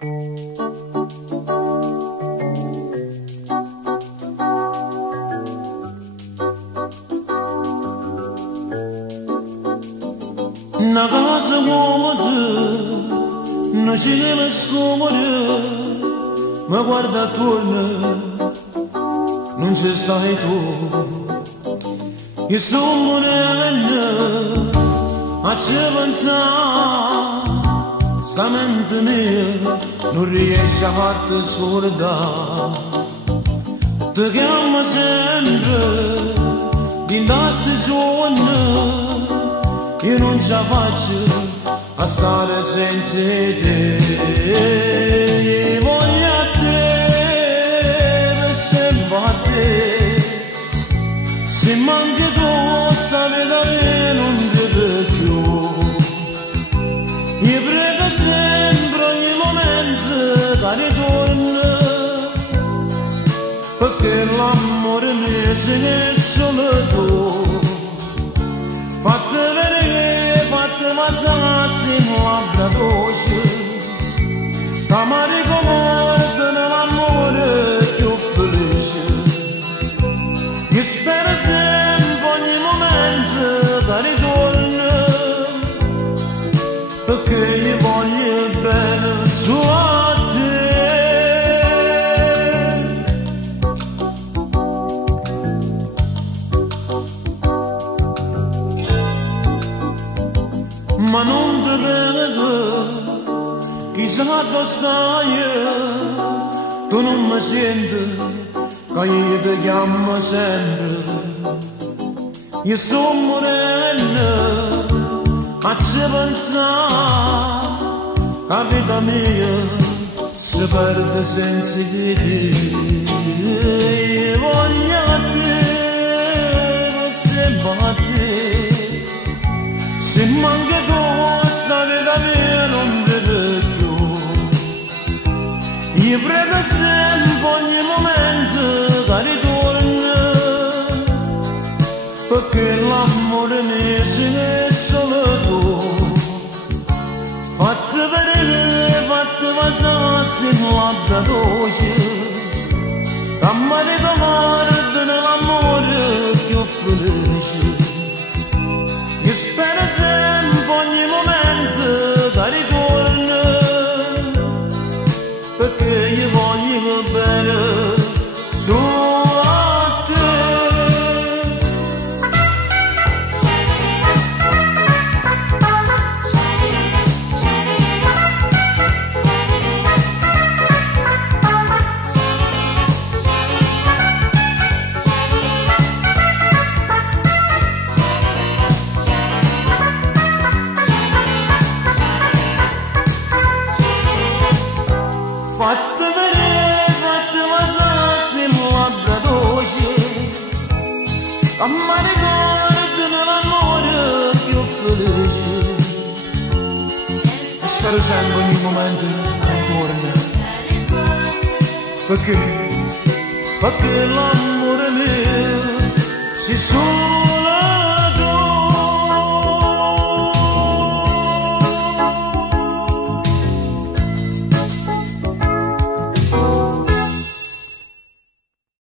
Na casa uomo non ci nascondere, ma guarda attorno, non ci stai tu. Io sono morena, a ci pensare, sta mente mia non riesce a farti scordare. Ti chiamo sempre, in da stagione, io non ce la faccio a stare senza te. Voglio a te, per sempre a te. Se manchi tu, stare da me non ti più. Io prego sempre ogni momento che ritorni, perché l'amore mio sei solo tu. Fate venire, fate mangiarsi in labbra dolce, t'amare come te nell'amore più felice. Io spero sempre ogni momento che ritorni, perché io voglio bene su a te. Ma non ti vedo, chissà dove stai, tu non mi senti, che io ti chiamo sempre. Io sono morena, a ci pensare, la vita mia si perde senza di te. Io voglio a te, sempre a te. Se manca tu, stare da me non vedo più. Io prego sempre ogni momento che ritorni, perché l'amore mio sei solo tu. Fatti vedere, fatti mangiarsi in labbra dolce, t'amare domani nell'amore più felice. Io spero sempre ogni momento che ritorni, perché io voglio bene su a te. Fatti vedere, fatti mangiarsi in labbra dolce, t'amare ricordi nell'amore più felice. E spero sempre ogni momento ritorni, perché l'amore mio si